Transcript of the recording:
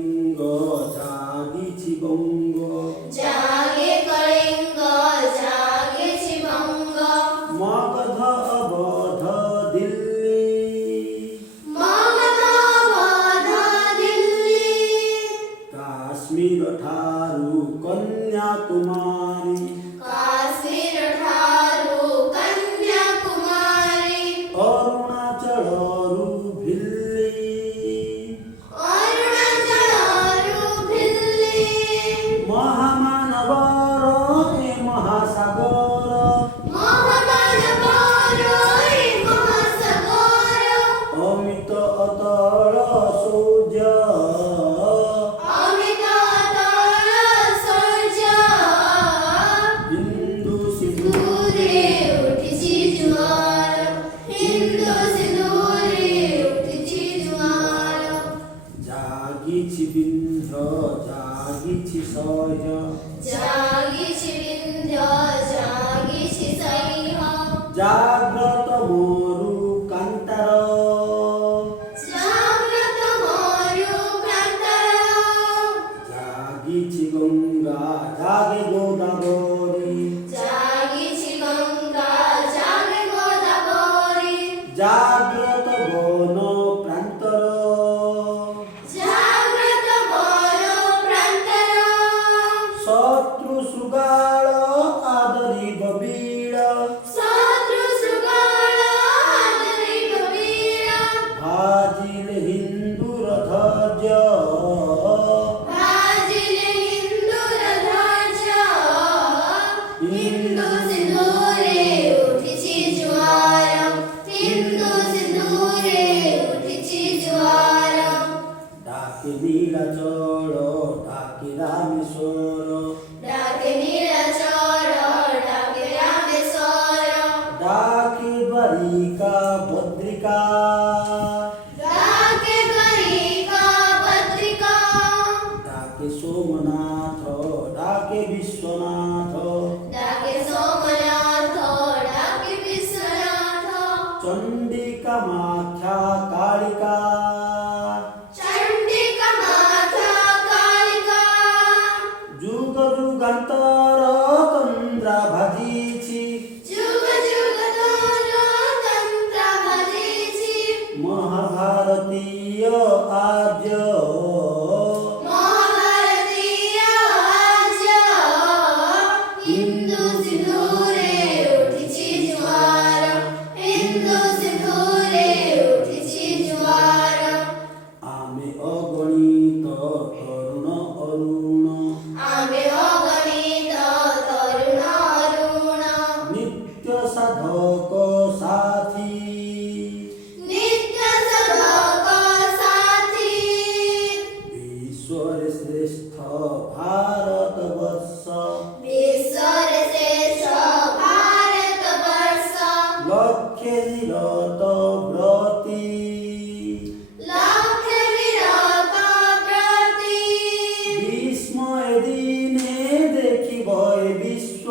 কলিঙ্গ জাগিছি বঙ্গ জাগে কলিঙ্গ জাগেছে বঙ্গ মগধ অবধ দিল্লী মগধ অবধ Delhi Kashmir ঠারু Kanyakumari Kashmir ঠারু Kanyakumari অরুণাচলରୁ villi অরুণাচলରୁ villi মহামানবର ଏ ମହାସାଗର মহামানবର ଏ ମହାସାଗର অমিত অতଳ সূর্য অমিତ অতଳ ସୂର୍ଯ୍ୟ হিন্দু সিন্ধু দূরে উঠিছি জোয়ার হিন্দু সিঁদুরে উঠিছি জোয়ার জাগিছি বিন্ধ্য জাগিছি সহ্য জাগিছি বিন্ধ্য জাগিছি সহ্য জাগ্রত মরু কান্তার জাগ্রত মরু প্রান্তর জাগিছি গঙ্গা জাগে গোদাবরী জাগিছি গঙ্গা জাগে গোদাবরী জাগ্রত বন প্রান্তর জাগ্রত বন প্রান্তর শত্রু সুগাଳ আদরিব বীর শত্রু শৃগাল আদরিব বীর ভাজিলে হিন্দুর ধৈর্য ভাজিলে হিন্দুর ধৈর্য হিন্দু সিঁদুরে উঠিছি জোয়ার হিন্দু সিঁদুরে উঠিছি জোয়ার ডাকে নীলাচল ডাকে রামেশ্বর ডাকে নীলাচল ডাকে রামেশ্বর ডাকে দ্বারিকা ভদ্রিকা ডাকে দ্বারিকা ভদ্রিকা ডাকে সোমনাথ ডাকে বিশ্বনাথ ডাকে সোমনাথ ডাকে বিশ্বনাথ চণ্ডিকা মাখ্যা কালিকা চণ্ডিকা মাতা কালিকা যুগ যুগান্তর তন্দ্রা ভাজিছি যুগ যুগ তোর তন্ত্র ভজিছি মহাভারতীয় আর্য মহাভারতীয় আর্য হিন্দু সিঁদুরে উঠিছি জোয়ার হিন্দু সিঁদুরে উঠিছি জোয়ার আমি অগণিত তরুণ অরুণ আমি অগণিত তরুণ অরুণ নিত্য সাধক সাথী নিত্য সাধক সাথী বিশ্বরে শ্রেষ্ঠ ভারতবর্ষ বিশ্বর শ্রেষ্ঠ ভারতবর্ষ লক্ষ্যে নিরত ব্রতী লক্ষ বিরত ব্রতী বিস্ময় দিনে দেখিব এ বিশ্ব